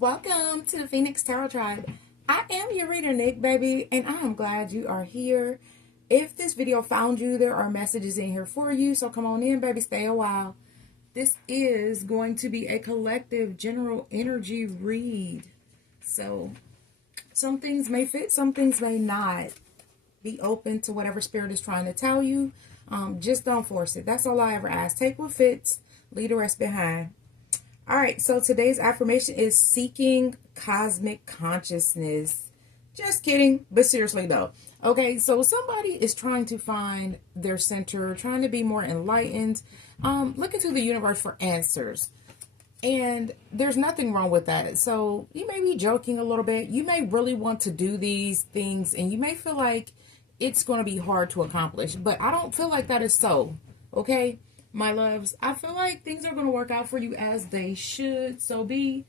Welcome to the Phoenix Tarot Tribe. I am your reader, Nick, baby, and I am glad you are here. If this video found you, there are messages in here for you, so come on in, baby, stay a while. This is going to be a collective general energy read. So, some things may fit, some things may not. Be open to whatever spirit is trying to tell you. Just don't force it. That's all I ever ask. Take what fits, leave the rest behind. All right, so today's affirmation is seeking cosmic consciousness. Just kidding, but seriously though. Okay, so somebody is trying to find their center, trying to be more enlightened, looking to the universe for answers. And there's nothing wrong with that. So you may be joking a little bit. You may really want to do these things, and you may feel like it's going to be hard to accomplish. But I don't feel like that is so, okay? My loves, I feel like things are going to work out for you as they should. So be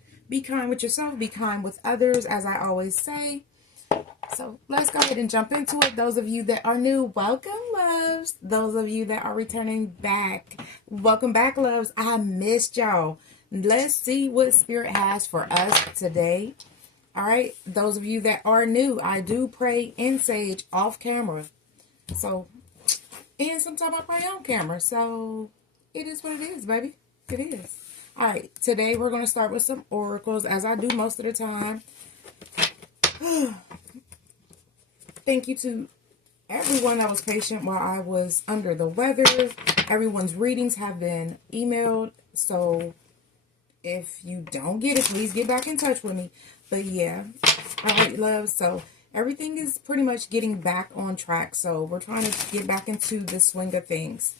kind with yourself, be kind with others, as I always say. So let's go ahead and jump into it. Those of you that are new, welcome, loves. Those of you that are returning back, welcome back, loves. I missed y'all. Let's see what Spirit has for us today. All right, those of you that are new, I do pray in Sage off camera. So, and sometimes I pray on camera. So, it is what it is, baby. It is. All right, today we're going to start with some oracles, as I do most of the time. Thank you to everyone that was patient while I was under the weather. Everyone's readings have been emailed. So, if you don't get it, please get back in touch with me. But yeah, all right, love. So everything is pretty much getting back on track. So we're trying to get back into the swing of things.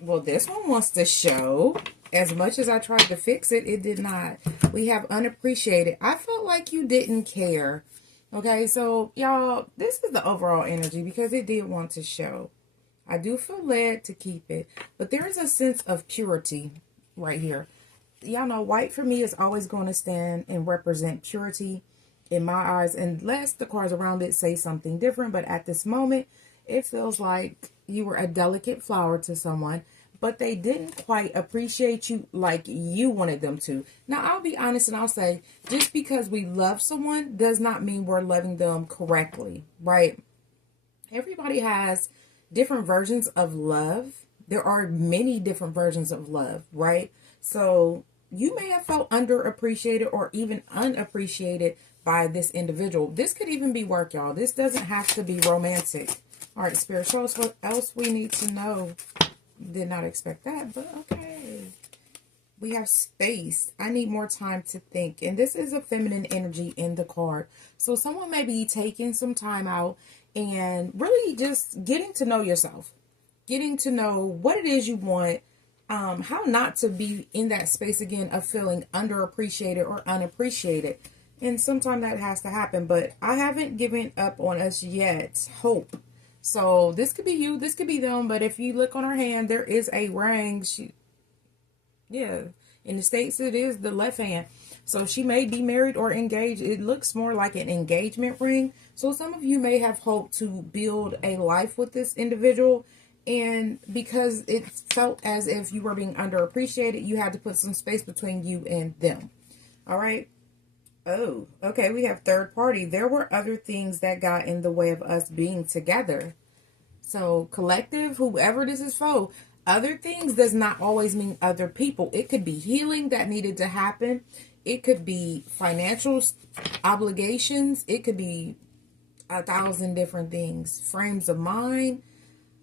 Well, this one wants to show. As much as I tried to fix it, it did not. We have unappreciated. I felt like you didn't care. Okay, so y'all, this is the overall energy because it did want to show. I do feel led to keep it. But there is a sense of purity right here. Y'all know white for me is always going to stand and represent purity in my eyes, unless the cards around it say something different. But at this moment, it feels like you were a delicate flower to someone, but they didn't quite appreciate you like you wanted them to. Now, I'll be honest and I'll say, just because we love someone does not mean we're loving them correctly, right? Everybody has different versions of love. There are many different versions of love, right? So you may have felt underappreciated or even unappreciated by this individual. This could even be work, y'all. This doesn't have to be romantic. All right, Spirit, show us what else we need to know. Did not expect that, but okay. We have space. I need more time to think. And this is a feminine energy in the card. So someone may be taking some time out and really just getting to know yourself. Getting to know what it is you want. How not to be in that space again of feeling underappreciated or unappreciated. And sometimes that has to happen. But I haven't given up on us yet. Hope. So this could be you. This could be them. But if you look on her hand, there is a ring. Yeah. In the States, it is the left hand. So she may be married or engaged. It looks more like an engagement ring. So some of you may have hoped to build a life with this individual. And because it felt as if you were being underappreciated, you had to put some space between you and them. All right. Oh, okay. We have third party. There were other things that got in the way of us being together. So collective, whoever this is for, other things does not always mean other people. It could be healing that needed to happen. It could be financial obligations. It could be 1,000 different things. Frames of mind.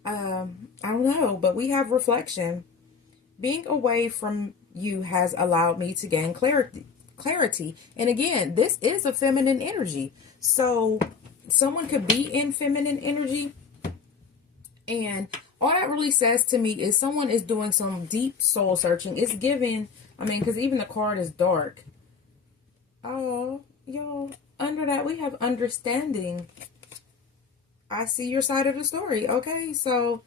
I don't know, but we have reflection. Being away from you has allowed me to gain clarity. And again, this is a feminine energy. So someone could be in feminine energy. And all that really says to me is someone is doing some deep soul searching. It's giving, I mean, because even the card is dark. Oh, yo, under that we have understanding. I see your side of the story. Okay, so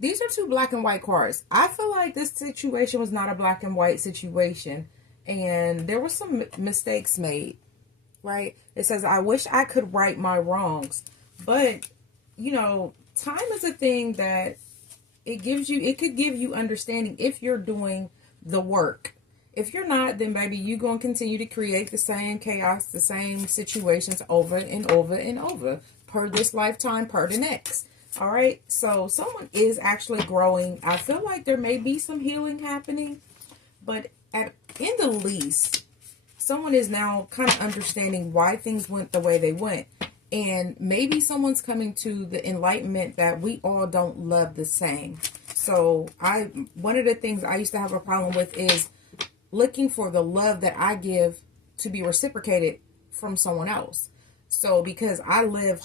these are two black and white cards. I feel like this situation was not a black and white situation. And there were some mistakes made, right? It says, I wish I could right my wrongs. But, you know, time is a thing that it could give you understanding if you're doing the work. If you're not, then baby, you're going to continue to create the same chaos, the same situations over and over and over, per this lifetime, per the next. All right. So someone is actually growing. I feel like there may be some healing happening, but in the least, someone is now kind of understanding why things went the way they went. And maybe someone's coming to the enlightenment that we all don't love the same. So one of the things I used to have a problem with is looking for the love that I give to be reciprocated from someone else. So because I love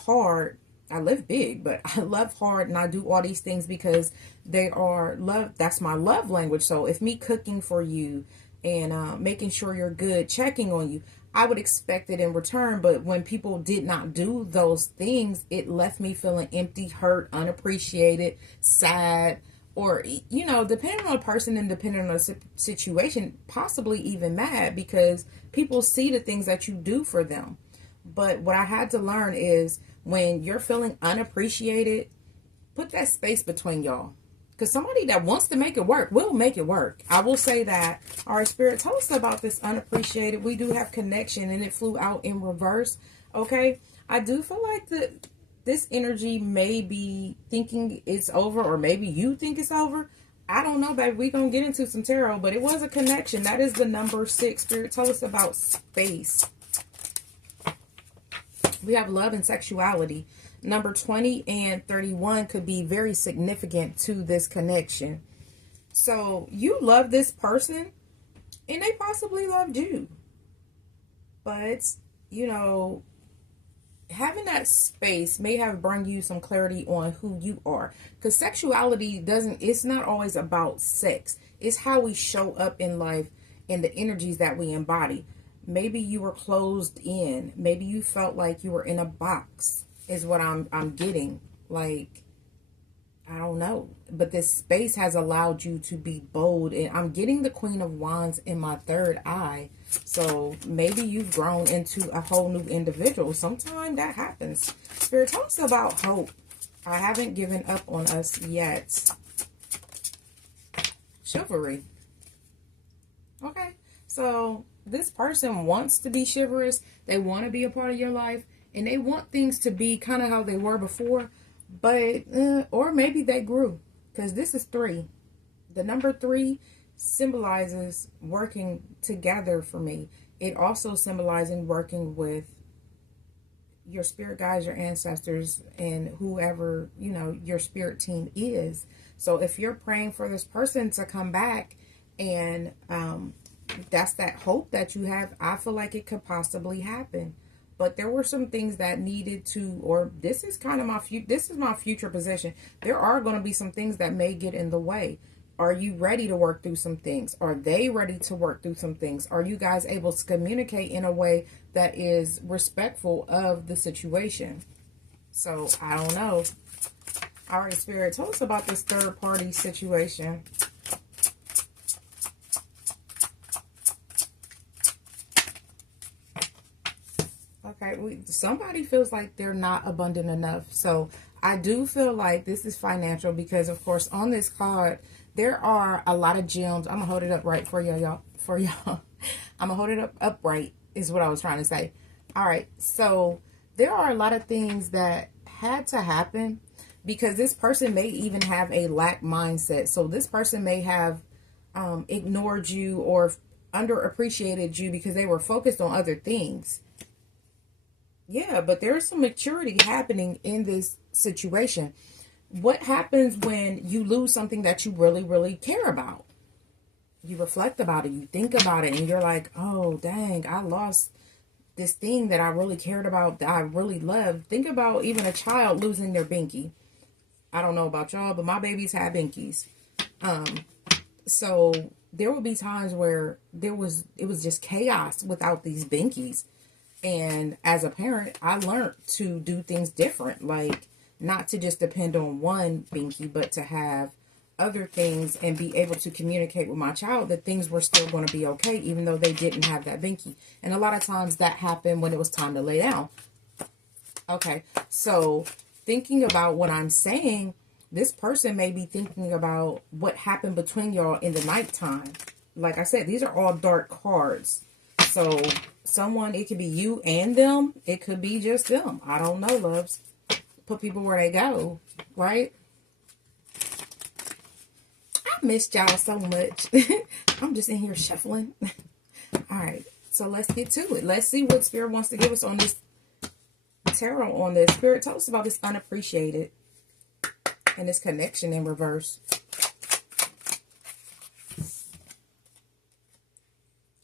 hard, I live big, but I love hard and I do all these things because they are love. That's my love language. So if me cooking for you and making sure you're good, checking on you, I would expect it in return. But when people did not do those things, it left me feeling empty, hurt, unappreciated, sad, or, you know, depending on a person and depending on the situation, possibly even mad, because people see the things that you do for them. But what I had to learn is when you're feeling unappreciated, put that space between y'all. Because somebody that wants to make it work will make it work. I will say that. All right, Spirit, tell us about this unappreciated. We do have connection and it flew out in reverse. Okay. I do feel like this energy may be thinking it's over, or maybe you think it's over. I don't know, baby. We're going to get into some tarot, but it was a connection. That is the number 6. Spirit, tell us about space. We have love and sexuality. Number 20 and 31 could be very significant to this connection. So you love this person and they possibly loved you. But, you know, having that space may have brought you some clarity on who you are. Because sexuality it's not always about sex. It's how we show up in life and the energies that we embody. Maybe you were closed in. Maybe you felt like you were in a box, is what I'm getting. Like, I don't know. But this space has allowed you to be bold. And I'm getting the Queen of Wands in my third eye. So maybe you've grown into a whole new individual. Sometimes that happens. Spirit, tell us about hope. I haven't given up on us yet. Chivalry. Okay. So this person wants to be chivalrous. They want to be a part of your life. And they want things to be kind of how they were before. But, or maybe they grew. Because this is 3. The number 3 symbolizes working together for me. It also symbolizing working with your spirit guides, your ancestors, and whoever, you know, your spirit team is. So if you're praying for this person to come back and that's that hope that you have, I feel like it could possibly happen. But there were some things that needed to, or this is kind of my future position. There are going to be some things that may get in the way. Are you ready to work through some things? Are they ready to work through some things? Are you guys able to communicate in a way that is respectful of the situation? So, I don't know. All right, Spirit, tell us about this third party situation. Okay, somebody feels like they're not abundant enough. So I do feel like this is financial because, of course, on this card, there are a lot of gems. I'm going to hold it up right for y'all. I'm going to hold it up upright is what I was trying to say. All right, so there are a lot of things that had to happen because this person may even have a lack mindset. So this person may have ignored you or underappreciated you because they were focused on other things. Yeah, but there's some maturity happening in this situation. What happens when you lose something that you really, really care about? You reflect about it, you think about it, and you're like, oh, dang, I lost this thing that I really cared about, that I really loved. Think about even a child losing their binky. I don't know about y'all, but my babies had binkies. So there will be times where it was just chaos without these binkies. And as a parent, I learned to do things different, like not to just depend on one binky, but to have other things and be able to communicate with my child that things were still going to be okay, even though they didn't have that binky. And a lot of times that happened when it was time to lay down. Okay, so thinking about what I'm saying, this person may be thinking about what happened between y'all in the nighttime. like I said, these are all dark cards. So someone, it could be you and them. It could be just them. I don't know, loves. Put people where they go, right? I missed y'all so much. I'm just in here shuffling. All right, so let's get to it. Let's see what Spirit wants to give us on this tarot on this. Spirit, tell us about this unappreciated and this connection in reverse.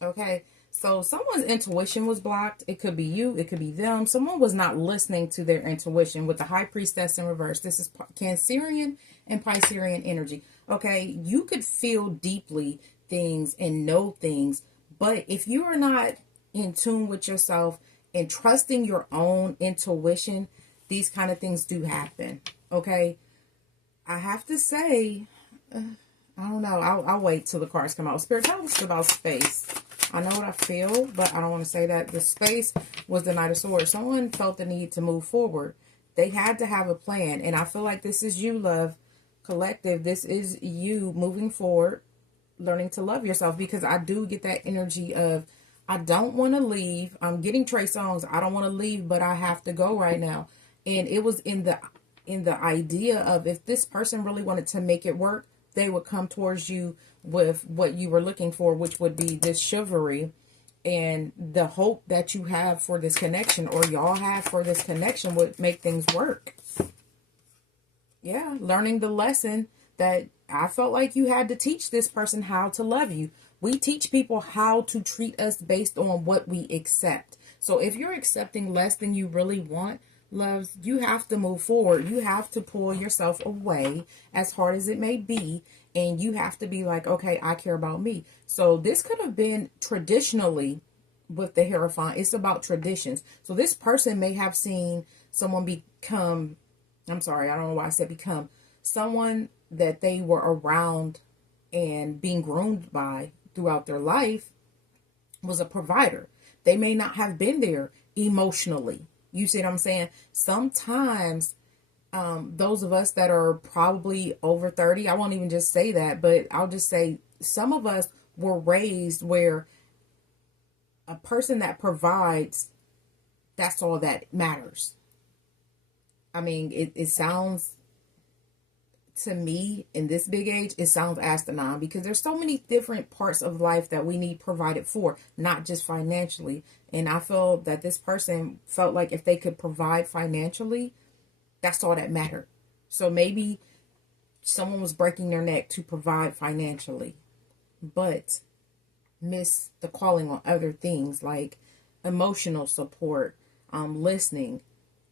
Okay, so someone's intuition was blocked. It could be you. It could be them. Someone was not listening to their intuition with the High Priestess in reverse. This is Cancerian and Piscean energy. Okay, you could feel deeply things and know things, but if you are not in tune with yourself and trusting your own intuition, these kind of things do happen. Okay, I have to say, I don't know. I'll wait till the cards come out. Spirit, tell us about space. I know what I feel, but I don't want to say that. The space was the Knight of Swords. Someone felt the need to move forward. They had to have a plan. And I feel like this is you, love. Collective, this is you moving forward, learning to love yourself. Because I do get that energy of, I don't want to leave. I'm getting Trey songs. I don't want to leave, but I have to go right now. And it was in the idea of, if this person really wanted to make it work, they would come towards you with what you were looking for, which would be this chivalry and the hope that you have for this connection, or y'all have for this connection, would make things work. Yeah, learning the lesson that I felt like you had to teach this person how to love you. We teach people how to treat us based on what we accept. So if you're accepting less than you really want, loves, you have to move forward. You have to pull yourself away, as hard as it may be, and you have to be like, okay, I care about me. So this could have been traditionally with the Hierophant. It's about traditions. So this person may have seen someone become, I'm sorry, I don't know why I said become, someone that they were around and being groomed by throughout their life was a provider. They may not have been there emotionally. You see what I'm saying? Sometimes those of us that are probably over 30, I won't even just say that, but I'll just say some of us were raised where a person that provides, that's all that matters. I mean, it sounds, to me, in this big age, it sounds asinine, because there's so many different parts of life that we need provided for, not just financially. And I feel that this person felt like if they could provide financially, that's all that mattered. So maybe someone was breaking their neck to provide financially, but miss the calling on other things like emotional support, listening,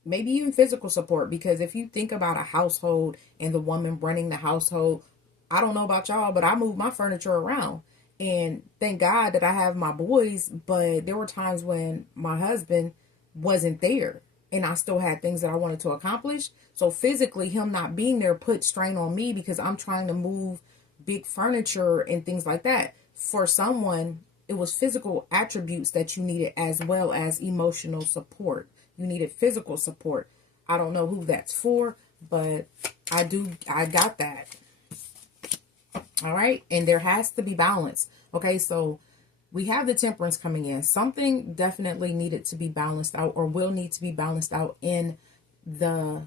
maybe even physical support. Because if you think about a household and the woman running the household, I don't know about y'all, but I move my furniture around. And thank God that I have my boys, but there were times when my husband wasn't there and I still had things that I wanted to accomplish. So physically, him not being there put strain on me, because I'm trying to move big furniture and things like that. For someone, it was physical attributes that you needed, as well as emotional support. You needed physical support. I don't know who that's for, but I got that. All right. And there has to be balance. Okay. So we have the Temperance coming in. Something definitely needed to be balanced out, or will need to be balanced out in the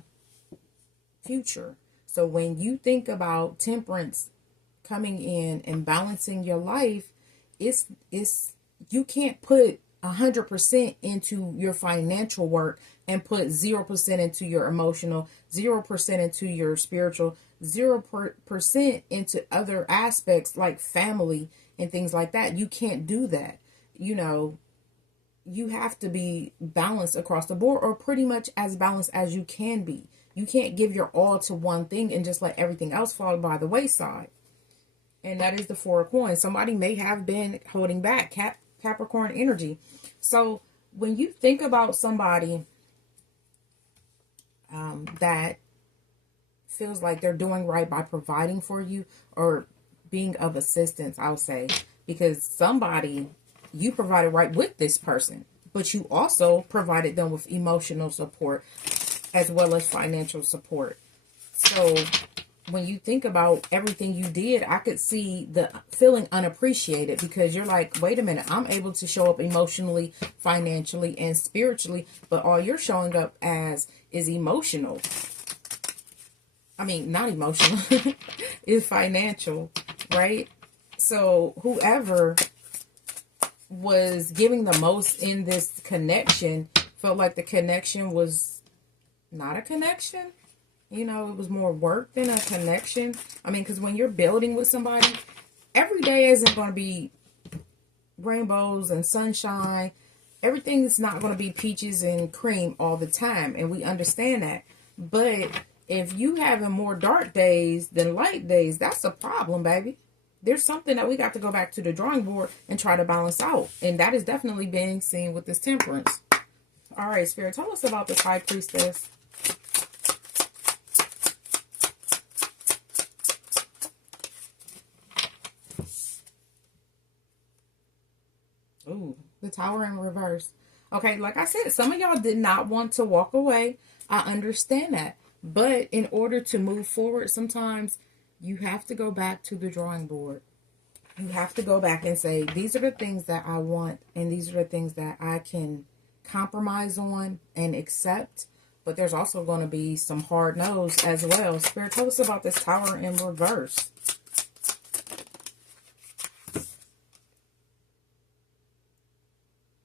future. So when you think about Temperance coming in and balancing your life, it's you can't put 100% into your financial work and put 0% into your emotional, 0% into your spiritual, 0% into other aspects like family and things like that. You can't do that. You know, you have to be balanced across the board, or pretty much as balanced as you can be. You can't give your all to one thing and just let everything else fall by the wayside. And that is the Four of Coins. Somebody may have been holding back. Capricorn energy. So when you think about somebody that feels like they're doing right by providing for you, or being of assistance, I'll say, because somebody, you provided right with this person, but you also provided them with emotional support as well as financial support. So when you think about everything you did, I could see the feeling unappreciated, because you're like, wait a minute, I'm able to show up emotionally, financially, and spiritually, but all you're showing up as is emotional. I mean, not emotional, is financial, right? So whoever was giving the most in this connection felt like the connection was not a connection. You know, it was more work than a connection. I mean, because when you're building with somebody, every day isn't going to be rainbows and sunshine. Everything is not going to be peaches and cream all the time, and we understand that. But if you having more dark days than light days, that's a problem, baby. There's something that we got to go back to the drawing board and try to balance out. And that is definitely being seen with this Temperance. All right, Spirit, tell us about this High Priestess. Ooh, the Tower in reverse. Okay, like I said, some of y'all did not want to walk away. I understand that. But in order to move forward, sometimes you have to go back to the drawing board. You have to go back and say, these are the things that I want, and these are the things that I can compromise on and accept. But there's also going to be some hard no's as well. Spirit, tell us about this Tower in reverse.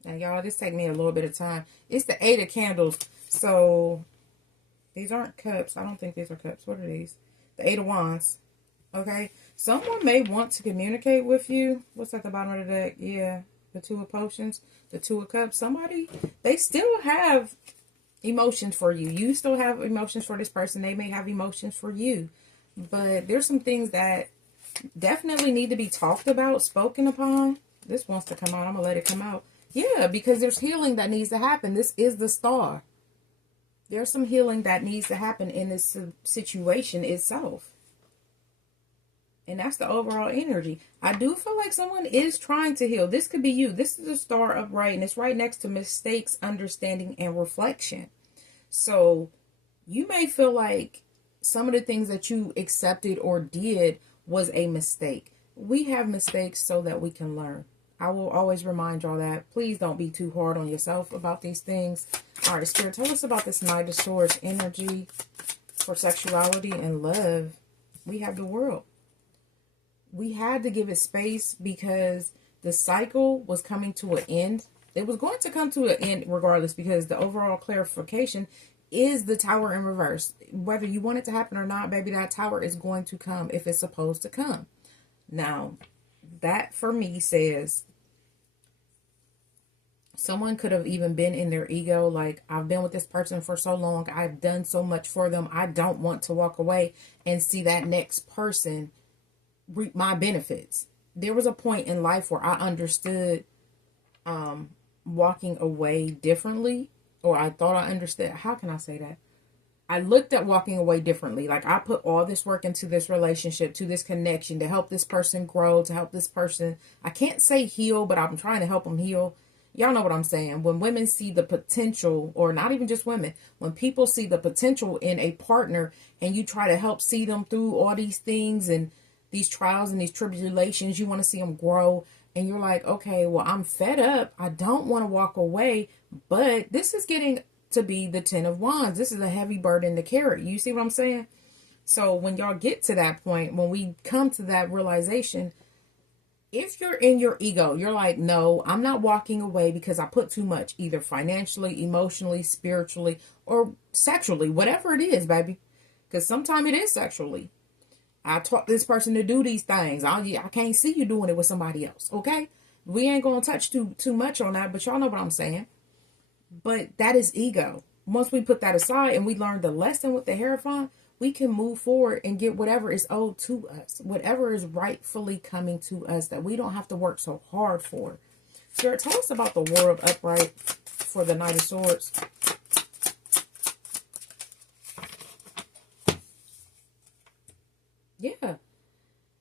Now, y'all, this take me a little bit of time. It's the 8 of Candles. So, these aren't cups. I don't think these are cups. What are these? The 8 of Wands. Okay? Someone may want to communicate with you. What's at the bottom of the deck? Yeah. The 2 of Potions. The 2 of Cups. Somebody, they still have emotions for you. You still have emotions for this person. They may have emotions for you. But there's some things that definitely need to be talked about, spoken upon. This wants to come out. I'm going to let it come out. Yeah, because there's healing that needs to happen. This is the Star. There's some healing that needs to happen in this situation itself. And that's the overall energy. I do feel like someone is trying to heal. This could be you. This is the Star upright, and it's right next to mistakes, understanding, and reflection. So you may feel like some of the things that you accepted or did was a mistake. We have mistakes so that we can learn. I will always remind y'all that. Please don't be too hard on yourself about these things. All right, Spirit, tell us about this Knight of Swords energy for sexuality and love. We have the World. We had to give it space because the cycle was coming to an end. It was going to come to an end regardless, because the overall clarification is the Tower in reverse. Whether you want it to happen or not, baby, that Tower is going to come if it's supposed to come. Now, that for me says someone could have even been in their ego, like, I've been with this person for so long, I've done so much for them, I don't want to walk away and see that next person reap my benefits. There was a point in life where I understood walking away differently, or I thought I understood. How can I say that? I looked at walking away differently. Like, I put all this work into this relationship, to this connection, to help this person grow, to help this person, I can't say heal, but I'm trying to help them heal. Y'all know what I'm saying. When women see the potential, or not even just women, when people see the potential in a partner, and you try to help see them through all these things and these trials and these tribulations, you want to see them grow, and you're like, okay, well, I'm fed up. I don't want to walk away, but this is getting to be the 10 of Wands. This is a heavy burden to carry. You see what I'm saying? So when y'all get to that point, when we come to that realization, if you're in your ego, you're like, no, I'm not walking away because I put too much, either financially, emotionally, spiritually, or sexually, whatever it is, baby. Because sometimes it is sexually. I taught this person to do these things. I can't see you doing it with somebody else, okay? We ain't going to touch too much on that, but y'all know what I'm saying. But that is ego. Once we put that aside and we learn the lesson with the Hierophant, we can move forward and get whatever is owed to us, whatever is rightfully coming to us that we don't have to work so hard for. Spirit, tell us about the World upright for the Knight of Swords. Yeah.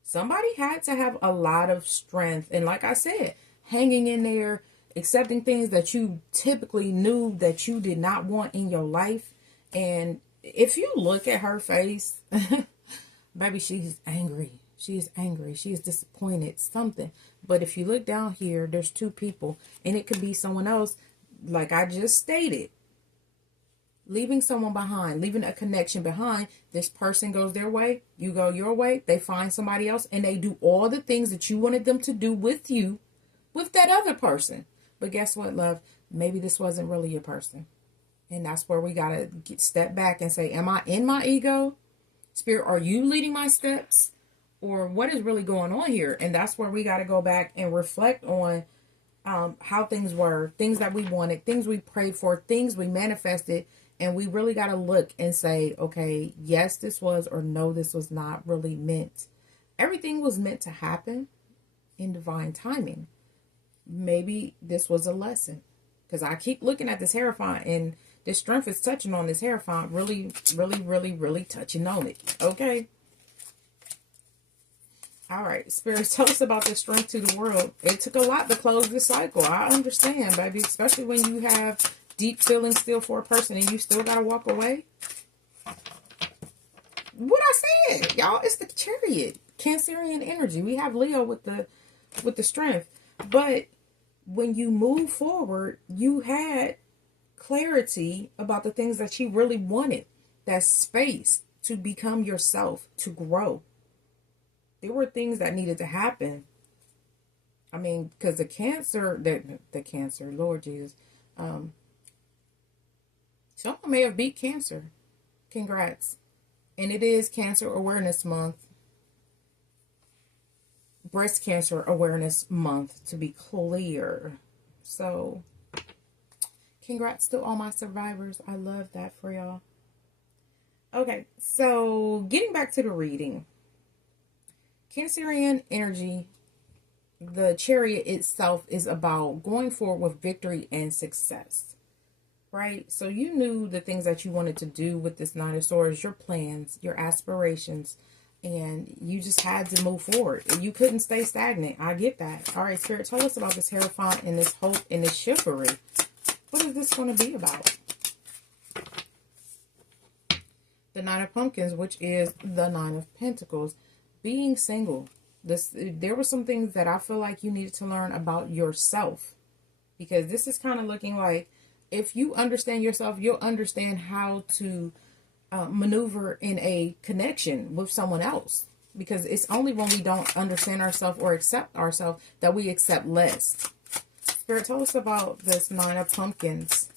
Somebody had to have a lot of strength. And like I said, hanging in there, accepting things that you typically knew that you did not want in your life. And if you look at her face, Baby, she's angry. She is angry. She is disappointed. Something. But if you look down here, there's two people. And it could be someone else, like I just stated. Leaving someone behind. Leaving a connection behind. This person goes their way. You go your way. They find somebody else. And they do all the things that you wanted them to do with you. With that other person. But guess what, love? Maybe this wasn't really your person. And that's where we got to step back and say, am I in my ego? Spirit, are you leading my steps? Or what is really going on here? And that's where we got to go back and reflect on how things were, things that we wanted, things we prayed for, things we manifested. And we really got to look and say, okay, yes, this was, or no, this was not really meant. Everything was meant to happen in divine timing. Maybe this was a lesson. Because I keep looking at this Hierophant, and this strength is touching on this Hierophant. Really, really, really, really touching on it. Okay. All right. Spirit, tell us about this strength to the world. It took a lot to close this cycle. I understand, baby. Especially when you have deep feelings still for a person and you still got to walk away. What I said, y'all, it's the Chariot. Cancerian energy. We have Leo with the strength. But when you move forward, you had clarity about the things that you really wanted. That space to become yourself, to grow. There were things that needed to happen. I mean, because the cancer, Lord Jesus. Someone may have beat cancer. Congrats. And it is Cancer Awareness Month. Breast Cancer Awareness Month, to be clear. So, congrats to all my survivors. I love that for y'all. Okay, so getting back to the reading. Cancerian energy, the Chariot itself is about going forward with victory and success. Right? So you knew the things that you wanted to do with this Nine of Swords, your plans, your aspirations. And you just had to move forward. You couldn't stay stagnant. I get that. All right, Spirit, tell us about this Hierophant and this hope and this chivalry. What is this going to be about? The Nine of Pumpkins, which is the Nine of Pentacles. Being single. There were some things that I feel like you needed to learn about yourself. Because this is kind of looking like, if you understand yourself, you'll understand how to maneuver in a connection with someone else, because it's only when we don't understand ourselves or accept ourselves that we accept less. Spirit, tell us about this Nine of Pumpkins.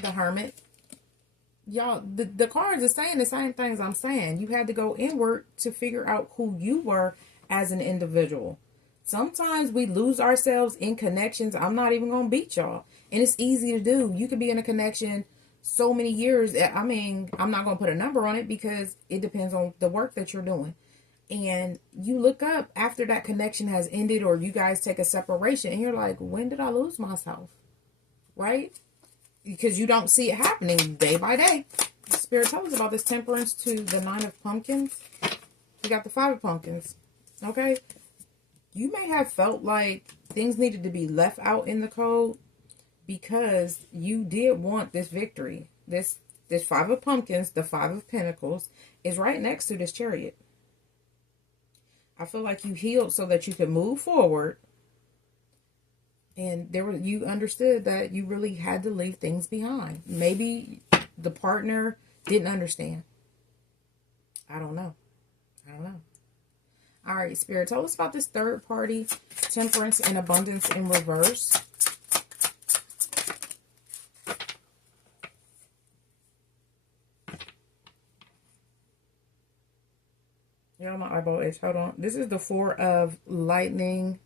The Hermit. Y'all, the cards are saying the same things I'm saying. You had to go inward to figure out who you were as an individual. Sometimes we lose ourselves in connections. I'm not even going to beat y'all. And it's easy to do. You could be in a connection so many years. I mean, I'm not going to put a number on it because it depends on the work that you're doing. And you look up after that connection has ended, or you guys take a separation, and you're like, when did I lose myself? Right? Because you don't see it happening day by day. Spirit, tell us about this Temperance to the Nine of Pumpkins. We got the Five of Pumpkins. Okay? You may have felt like things needed to be left out in the code, because you did want this victory. This Five of Pumpkins, the Five of Pentacles, is right next to this Chariot. I feel like you healed so that you could move forward. And you understood that you really had to leave things behind. Maybe the partner didn't understand. I don't know. All right, Spirit, tell us about this third party, Temperance and Abundance in reverse. Yeah, my eyeball itch. Hold on. This is the Four of Lightning.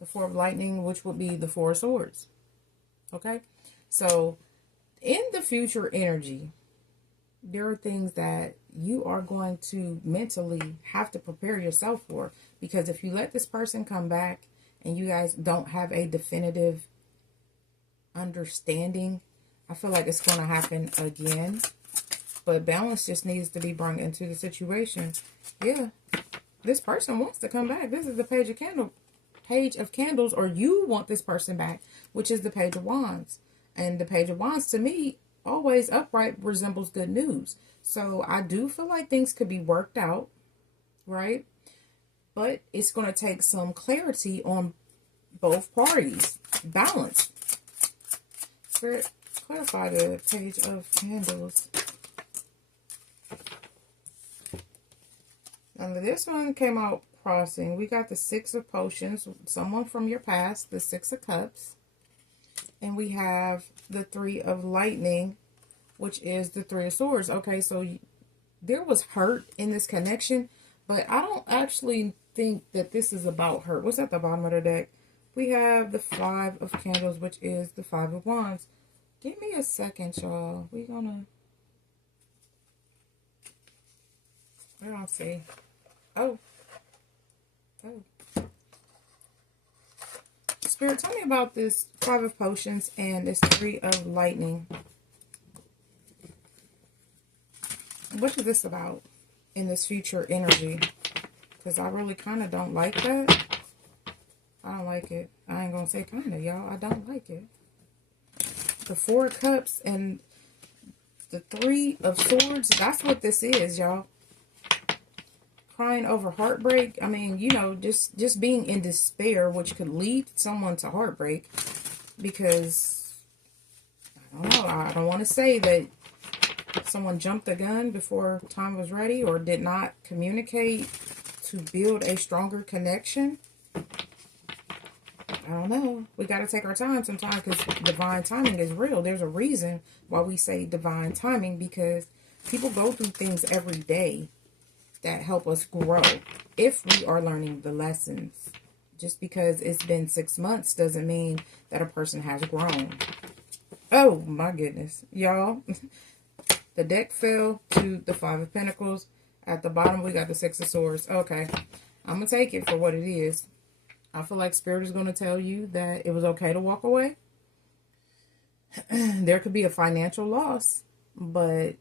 The Four of Lightning, which would be the Four of Swords. Okay? So, in the future energy, there are things that you are going to mentally have to prepare yourself for. Because if you let this person come back and you guys don't have a definitive understanding, I feel like it's going to happen again. But balance just needs to be brought into the situation. Yeah, this person wants to come back. This is the Page of Candles, or you want this person back, which is the Page of Wands. And the Page of Wands, to me, always upright resembles good news. So I do feel like things could be worked out, right? But it's going to take some clarity on both parties. Balance. Spirit, clarify the Page of Candles. And this one came out crossing. We got the Six of Potions, someone from your past, the Six of Cups. And we have the Three of Lightning, which is the Three of Swords. Okay, so there was hurt in this connection, but I don't actually think that this is about hurt. What's at the bottom of the deck? We have the Five of Candles, which is the Five of Wands. Give me a second, y'all. We're gonna see. Oh. Spirit, tell me about this Five of Potions and this Three of Lightning. What is this about in this future energy? Because I really kind of don't like that. I don't like it. I ain't going to say kind of, y'all. I don't like it. The Four of Cups and the Three of Swords. That's what this is, y'all. Crying over heartbreak. I mean, you know, just being in despair, which could lead someone to heartbreak. Because, I don't know. I don't want to say that someone jumped the gun before time was ready or did not communicate to build a stronger connection. I don't know. We got to take our time sometimes because divine timing is real. There's a reason why we say divine timing, because people go through things every day that help us grow if we are learning the lessons. Just because it's been 6 months doesn't mean that a person has grown. Oh my goodness, y'all. The deck fell to the Five of Pentacles. At the bottom, we got the Six of Swords. Okay, I'm going to take it for what it is. I feel like Spirit is going to tell you that it was okay to walk away. There could be a financial loss, but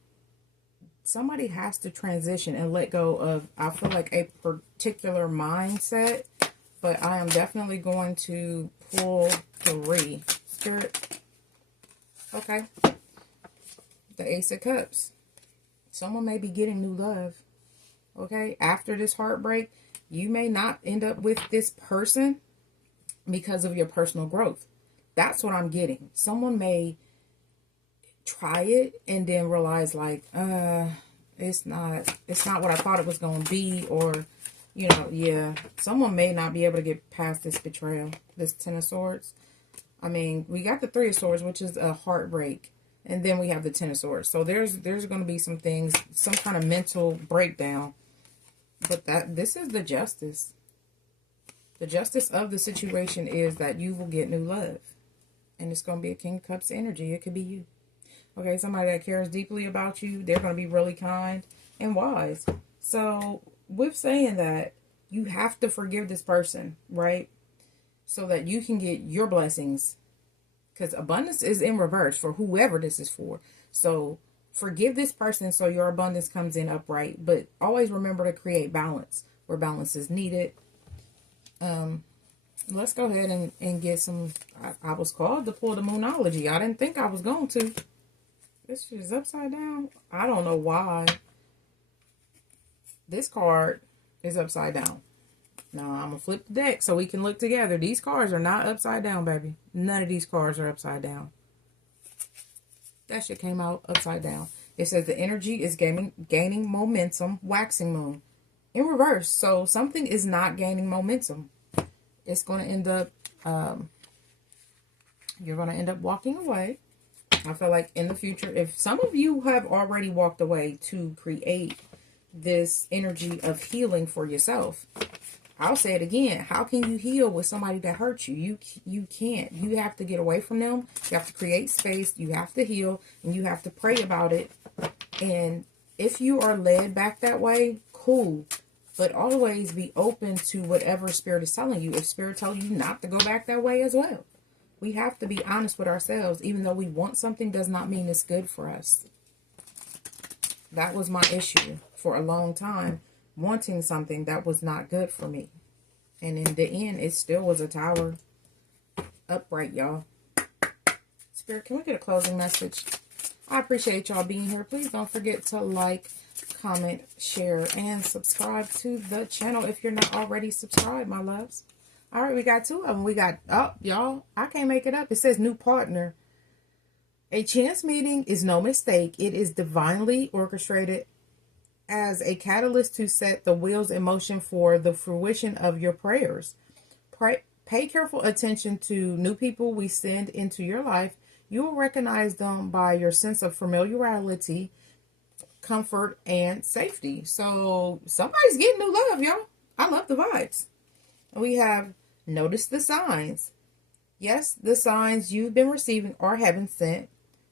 somebody has to transition and let go of, I feel like, a particular mindset. But I am definitely going to pull 3. Spirit. Okay. The Ace of Cups. Someone may be getting new love. Okay. After this heartbreak, you may not end up with this person because of your personal growth. That's what I'm getting. Someone may try it and then realize, like, it's not what I thought it was going to be, or, you know, yeah, someone may not be able to get past this betrayal, this Ten of Swords. I mean, we got the Three of Swords, which is a heartbreak, and then we have the Ten of Swords. So there's going to be some things, some kind of mental breakdown. But this is the justice. The justice of the situation is that you will get new love. And it's going to be a King of Cups energy. It could be you. Okay, somebody that cares deeply about you. They're going to be really kind and wise. So, with saying that, you have to forgive this person, right? So that you can get your blessings. Because abundance is in reverse for whoever this is for. So, forgive this person so your abundance comes in upright. But always remember to create balance where balance is needed. Let's go ahead and get some... I was called to pull the Moonology. I didn't think I was going to. This shit is upside down. I don't know why. This card is upside down. Now, I'm going to flip the deck so we can look together. These cards are not upside down, baby. None of these cards are upside down. That shit came out upside down. It says the energy is gaining momentum, waxing moon. In reverse. So something is not gaining momentum. It's going to end up, you're going to end up walking away. I feel like in the future, if some of you have already walked away to create this energy of healing for yourself, I'll say it again. How can you heal with somebody that hurt you? You can't. You have to get away from them. You have to create space. You have to heal. And you have to pray about it. And if you are led back that way, cool. But always be open to whatever Spirit is telling you. If Spirit tells you not to go back that way as well. We have to be honest with ourselves. Even though we want something does not mean it's good for us. That was my issue for a long time. Wanting something that was not good for me. And in the end, it still was a tower upright, y'all. Spirit, can we get a closing message I appreciate y'all being here. Please don't forget to like, comment, share, and subscribe to the channel if you're not already subscribed, my loves. All right, we got 2 of them. We got, oh, y'all, I can't make it up. It says new partner. A chance meeting is no mistake. It is divinely orchestrated as a catalyst to set the wheels in motion for the fruition of your prayers. Pay careful attention to new people we send into your life. You will recognize them by your sense of familiarity, comfort, and safety. So somebody's getting new love, y'all. I love the vibes. And we have notice the signs. Yes, the signs you've been receiving are heaven sent.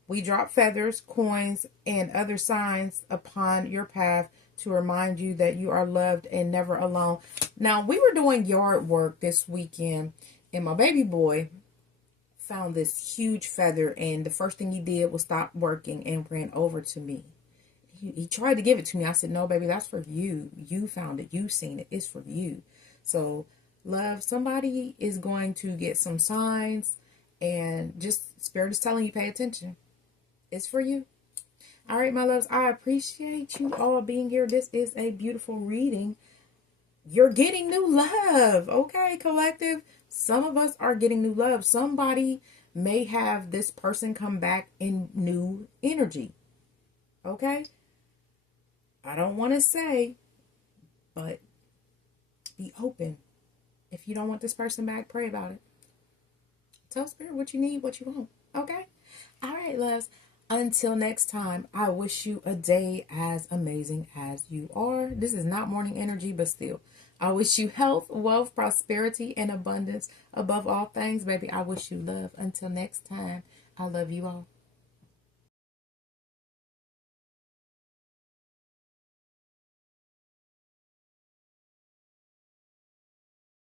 We drop feathers, coins, and other signs upon your path to remind you that you are loved and never alone. Now, we were doing yard work this weekend, and my baby boy found this huge feather, and the first thing he did was stop working and ran over to me. He tried to give it to me. I said, no, baby, that's for you. You found it. You seen it. It's for you. So, love, somebody is going to get some signs, and just Spirit is telling you, pay attention. It's for you. All right, my loves, I appreciate you all being here. This is a beautiful reading. You're getting new love. Okay, collective. Some of us are getting new love. Somebody may have this person come back in new energy. Okay? I don't want to say, but be open. If you don't want this person back, pray about it. Tell Spirit what you need, what you want. Okay? All right, loves. Until next time, I wish you a day as amazing as you are. This is not morning energy, but still. I wish you health, wealth, prosperity, and abundance. Above all things, baby, I wish you love. Until next time, I love you all.